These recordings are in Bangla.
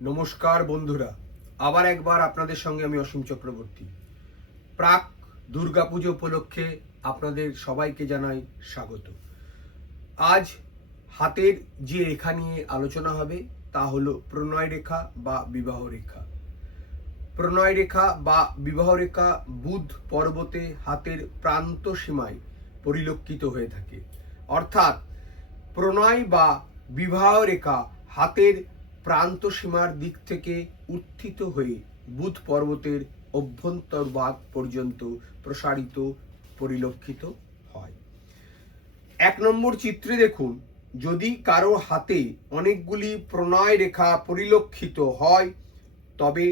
নমস্কার বন্ধুরা, আবার একবার আপনাদের সঙ্গে আমি অসীম চক্রবর্তী। প্রাক দুর্গাপুজো উপলক্ষে আপনাদের সবাইকে জানাই স্বাগত। আজ হাতের যে রেখা নিয়ে আলোচনা হবে তা হলো প্রণয় রেখা বা বিবাহ রেখা। প্রণয় রেখা বা বিবাহ রেখা বুধ পর্বতে হাতের প্রান্ত সীমায় পরিলক্ষিত হয়ে থাকে। অর্থাৎ প্রণয় বা বিবাহ রেখা হাতের প্রান্ত সীমার দিক থেকে উত্থিত হয়ে বুধ পর্বতের অভ্যন্তরভাগ পর্যন্ত প্রসারিত পরিলক্ষিত হয়। 1 নম্বর চিত্রে দেখুন, যদি কারো হাতে অনেকগুলি প্রণয় রেখা পরিলক্ষিত হয় তবে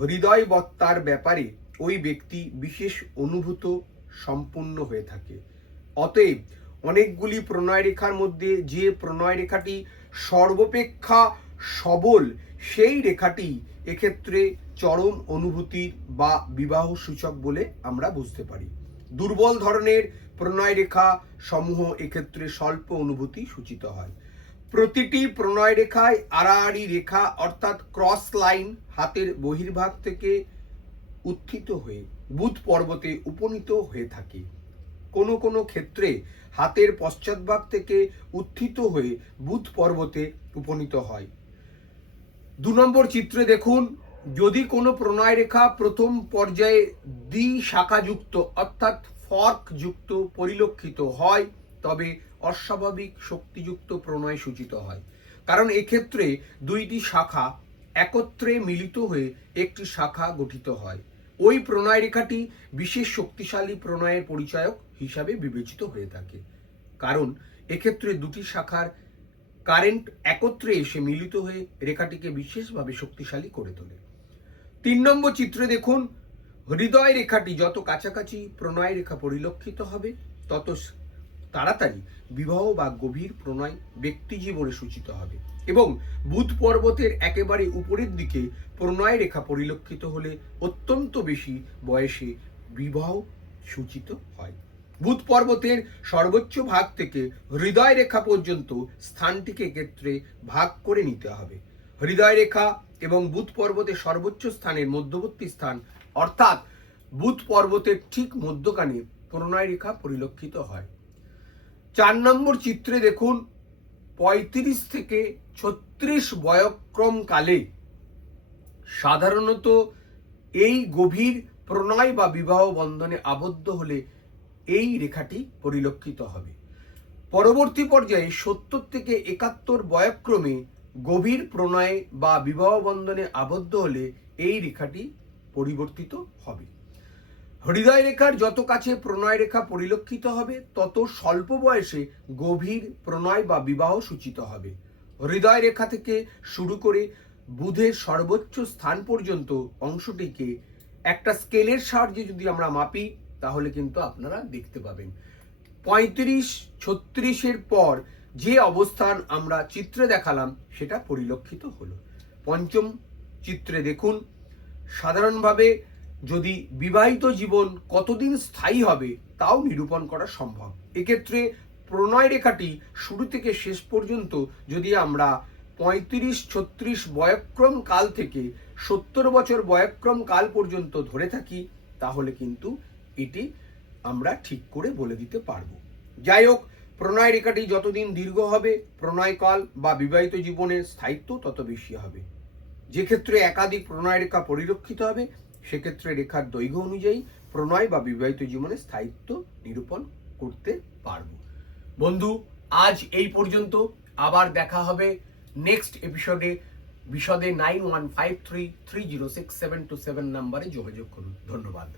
হৃদয়বত্তার ব্যাপারে ওই ব্যক্তি বিশেষ অনুভূত সম্পূর্ণ হয়ে থাকে। অতএব অনেকগুলি প্রণয় রেখার মধ্যে যে প্রণয় রেখাটি সর্বাপেক্ষা সবল সেই রেখাটি এক্ষেত্রে চরম অনুভূতির বা বিবাহ সূচক বলে আমরা বুঝতে পারি। দুর্বল ধরনের প্রণয় রেখা সমূহ এক্ষেত্রে স্বল্প অনুভূতি সূচিত হয়। প্রতিটি প্রণয় রেখায় আড়াআড়ি রেখা অর্থাৎ ক্রস লাইন হাতের বহির্ভাগ থেকে উত্থিত হয়ে বুধ পর্বতে উপনীত হয়ে থাকে। কোনো কোনো ক্ষেত্রে হাতের পশ্চাৎভাগ থেকে উত্থিত হয়ে বুধ পর্বতে উপনীত হয়। 2 নম্বর চিত্রে দেখুন, যদি কোনো প্রণয় রেখা প্রথম পর্যায়ে দ্বি শাখাযুক্ত অর্থাৎ ফর্ক যুক্ত পরিলক্ষিত হয় তবে অস্বাভাবিক শক্তিযুক্ত প্রণয় সূচিত হয়। কারণ এক্ষেত্রে দুইটি শাখা একত্রে মিলিত হয়ে একটি শাখা গঠিত হয়। ওই প্রণয় রেখাটি বিশেষ শক্তিশালী প্রণয়ের পরিচায়ক হিসাবে বিবেচিত হয়ে থাকে। কারণ এক্ষেত্রে দুটি শাখার কারেন্ট একত্রে এসে মিলিত হয়ে রেখাটিকে বিশেষভাবে শক্তিশালী করে তোলে। 3 নম্বর চিত্রে দেখুন, হৃদয় রেখাটি যত কাছাকাছি প্রণয় রেখা পরিলক্ষিত হবে তত তাড়াতাড়ি বিবাহ বা গভীর প্রণয় ব্যক্তি জীবনে সূচিত হবে এবং বুধ পর্বতের একেবারে উপরের দিকে প্রণয় রেখা পরিলক্ষিত হলে অত্যন্ত বেশি বয়সে বিবাহ সূচিত হয়। বুধ পর্বতের সর্বোচ্চ ভাগ থেকে হৃদয় রেখা পর্যন্ত স্থানটিকে ক্ষেত্রে ভাগ করে নিতে হবে। হৃদয় রেখা এবং বুধ পর্বতের সর্বোচ্চ স্থানের মধ্যবর্তী স্থান অর্থাৎ বুধ পর্বতের ঠিক মধ্যখানে প্রণয় রেখা পরিলক্ষিত হয়। 4 নম্বর চিত্রে দেখুন, 35 থেকে 36 বয়ঃক্রম কালে সাধারণত এই গভীর প্রণয় বা বিবাহ বন্ধনে আবদ্ধ হলে এই রেখাটি পরিলক্ষিত হবে। পরবর্তী পর্যায়ে 70 থেকে 71 বয়ঃক্রমে গভীর প্রণয়ে বা বিবাহ বন্ধনে আবদ্ধ হলে এই রেখাটি পরিবর্তিত হবে। হৃদয় রেখার যত কাছে প্রণয় রেখা পরিলক্ষিত হবে তত স্বল্প বয়সে গভীর প্রণয় বা বিবাহ সূচিত হবে। হৃদয় রেখা থেকে শুরু করে বুধের সর্বোচ্চ স্থান পর্যন্ত অংশটিকে একটা স্কেলের সাহায্যে যদি আমরা মাপি তাহলে কিন্তু আপনারা দেখতে পাবেন 35-36 পর যে অবস্থান আমরা চিত্রে দেখালাম সেটা পরিলক্ষিত হলো। 5ম চিত্রে দেখুন, সাধারণভাবে যদি বিবাহিত জীবন কতদিন স্থায়ী হবে তাও নিরূপণ করা সম্ভব। এক্ষেত্রে প্রণয় রেখাটি শুরু থেকে শেষ পর্যন্ত যদি আমরা 35-36 বয়ঃক্রম কাল থেকে 70 বছর বয়ঃক্রম কাল পর্যন্ত ধরে থাকি তাহলে কিন্তু এটি আমরা ঠিক করে বলে দিতে পারবো। যাই হোক, প্রণয় রেখাটি যতদিন দীর্ঘ হবে প্রণয়কাল বা বিবাহিত জীবনের স্থায়িত্ব তত বেশি হবে। যে ক্ষেত্রে একাধিক প্রণয় রেখা পরিলক্ষিত হবে সেক্ষেত্রে রেখার দৈর্ঘ্য অনুযায়ী প্রণয় বা বিবাহিত জীবনে স্থায়িত্ব নিরূপণ করতে পারবো। বন্ধু, আজ এই পর্যন্ত। আবার দেখা হবে নেক্সট এপিসোডে। বিশদে 9153306727 নাম্বারে যোগাযোগ করুন। ধন্যবাদ।